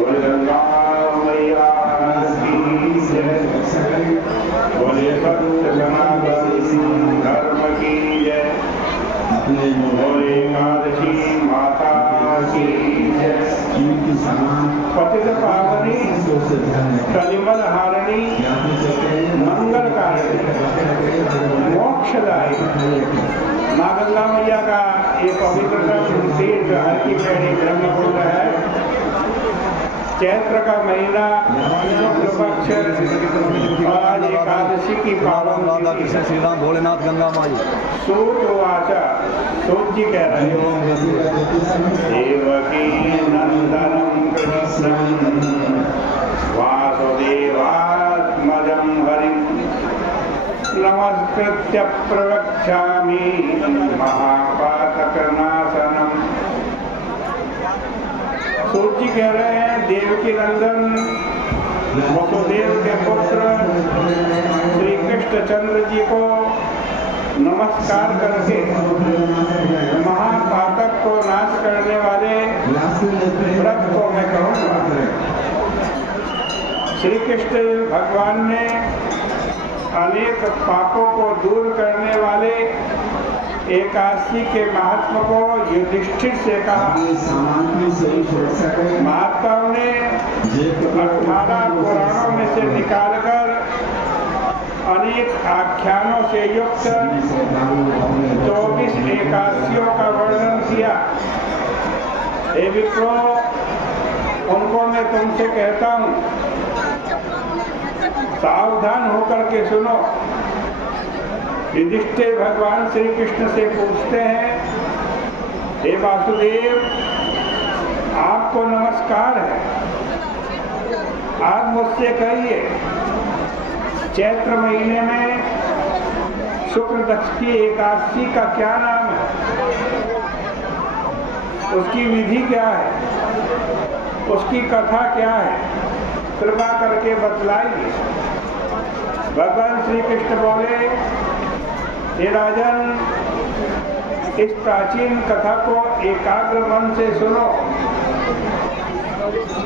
बोले गंगा मैया की जय, बोले सत्य सनातन धर्म की जय, बोले एकादशी माता की जय। पतित पावनी कलिमल हारिणी मंगलकारिणी मोक्षदायी माँ गंगा मैया का ये पवित्रतम तीर्थ हर की पैड़ी ब्रह्मकुंड है। चैत्र का महीना शुक्ल पक्ष आज एकादशी की पावन राधा कृष्ण श्री राम भोलेनाथ गंगा माई। सूत वाचा सूत जी कह रहे हैं देवकी नंदनम कृष्णं वासुदेवात्मजं हरिं नमस्कृत्य प्रवक्ष्यामि महापातकनाशनम्। सूत जी कह रहे हैं देवकी नंदन वसुदेव के पुत्र श्री कृष्णचंद्र जी को नमस्कार करके महापातक को नाश करने वाले व्रत को मैं कहूँगा। श्री कृष्ण भगवान ने अनेक पापों को दूर करने वाले एकादशी के महात्मा को युधिष्ठिर से कहा। महात्माओं ने 18 पुराणों में से निकालकर अनेक आख्यानों से युक्त 24 एकादशियों का वर्णन किया। हे विप्रो, उनको मैं तुमसे कहता हूँ सावधान होकर के सुनो। युधिष्ठिर भगवान श्री कृष्ण से पूछते हैं, हे वासुदेव, आपको नमस्कार है, आप मुझसे कहिए चैत्र महीने में शुक्ल पक्ष की एकादशी का क्या नाम है, उसकी विधि क्या है, उसकी कथा क्या है, कृपा करके बतलाइए। भगवान श्री कृष्ण बोले, हे राजन, इस प्राचीन कथा को एकाग्र मन से सुनो,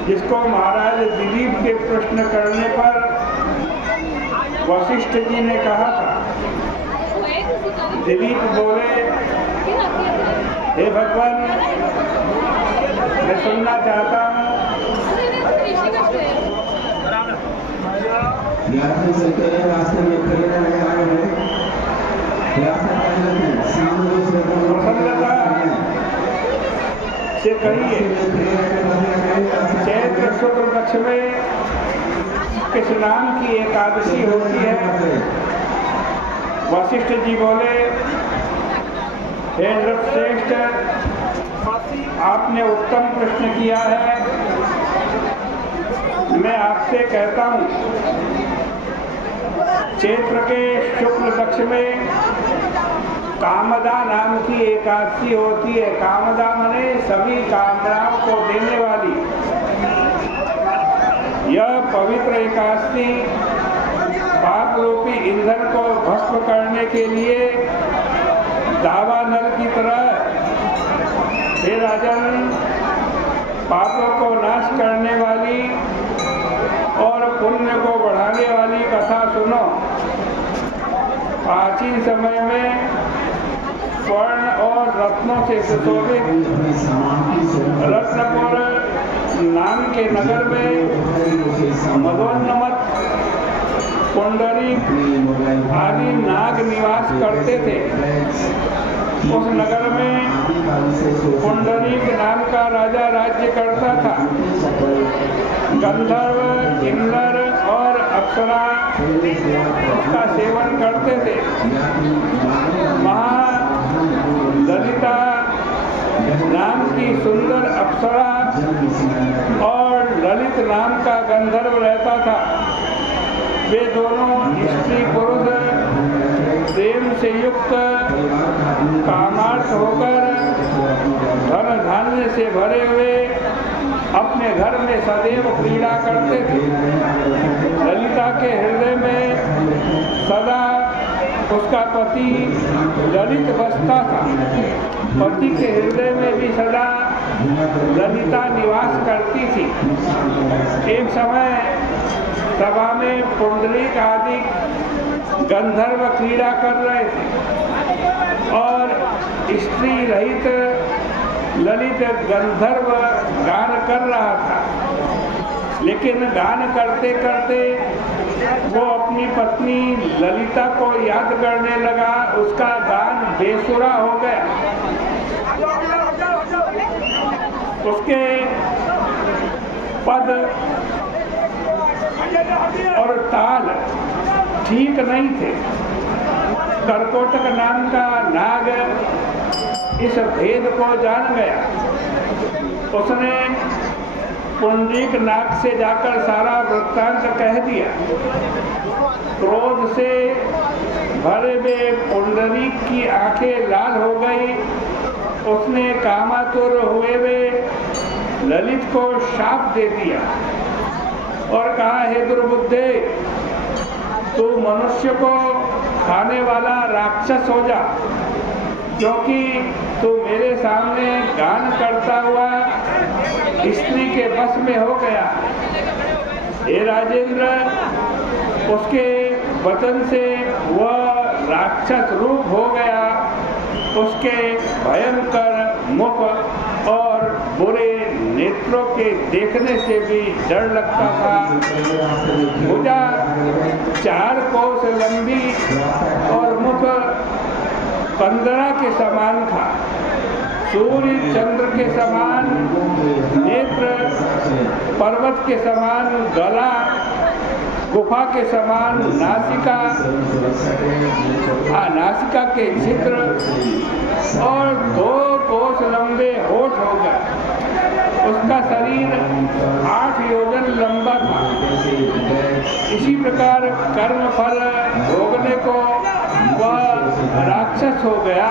जिसको महाराज दिलीप के प्रश्न करने पर वशिष्ठ जी ने कहा था। दिलीप बोले, हे भगवान, मैं सुनना चाहता हूँ। प्रसन्नता से कहिए, चैत्र शुक्ल पक्ष में किस नाम की एकादशी होती है? वशिष्ठ जी बोले, हे नृपश्रेष्ठ, आपने उत्तम प्रश्न किया है। मैं आपसे कहता हूँ, चैत्र के शुक्ल पक्ष में कामदा नाम की एकादशी होती है। कामदा माने सभी कामनाओं को देने वाली। यह पवित्र एकादशी पाप रूपी ईंधन को भस्म करने के लिए दावानल की तरह, हे राजन, पापों को नाश करने वाली और पुण्य को बढ़ाने वाली कथा सुनो। प्राचीन समय में स्वर्ण और रत्नों से सुशोभित रत्नपुर नाम के नगर में मदोन्नमत, पुंडरीक आदि नाग निवास करते थे। उस नगर में पुंडरीक नाम का राजा राज्य करता था। गंधर्व, किन्नर और अप्सरा उसका सेवन करते थे। ललिता नाम की सुंदर अप्सरा और ललित नाम का गंधर्व रहता था। वे दोनों स्त्री पुरुष प्रेम से युक्त कामार्थ होकर धन धान्य से भरे हुए अपने घर में सदैव क्रीड़ा करते थे। ललिता के हृदय में सदा उसका पति ललित बसता था। पति के हृदय में भी सदा ललिता निवास करती थी। एक समय सभा में पुंडरीक आदि गंधर्व क्रीड़ा कर रहे थे और स्त्री रहित ललित गंधर्व गान कर रहा था, लेकिन गान करते करते वो अपनी पत्नी ललिता को याद करने लगा। उसका गान बेसुरा हो गया। उसके पद और ताल ठीक नहीं थे। कर्कोटक नाम का नाग इस भेद को जान गया। उसने पुंडरीक नाग से जाकर सारा वृत्तांत कह दिया। क्रोध से भरे हुए पुंडरीक की आंखें लाल हो गई। उसने कामातुर हुए ललित को शाप दे दिया और कहा, हे दुर्बुद्धे, तू मनुष्य को खाने वाला राक्षस हो जा, क्योंकि तू मेरे सामने गान करता हुआ स्त्री के वश में हो गया। हे राजेंद्र, उसके वचन से वह राक्षस रूप हो गया। उसके भयंकर मुख और बुरे नेत्रों के देखने से भी डर लगता था। भुजा 4 कोस लंबी और मुख 15 के समान था। सूर्य चंद्र के समान नेत्र, पर्वत के समान गला, गुफा के समान नासिका, नासिका के छिद्र और 2 कोस लंबे होठ हो गए। उसका शरीर 8 योजन लंबा था। इसी प्रकार कर्म फल भोगने को वह राक्षस हो गया।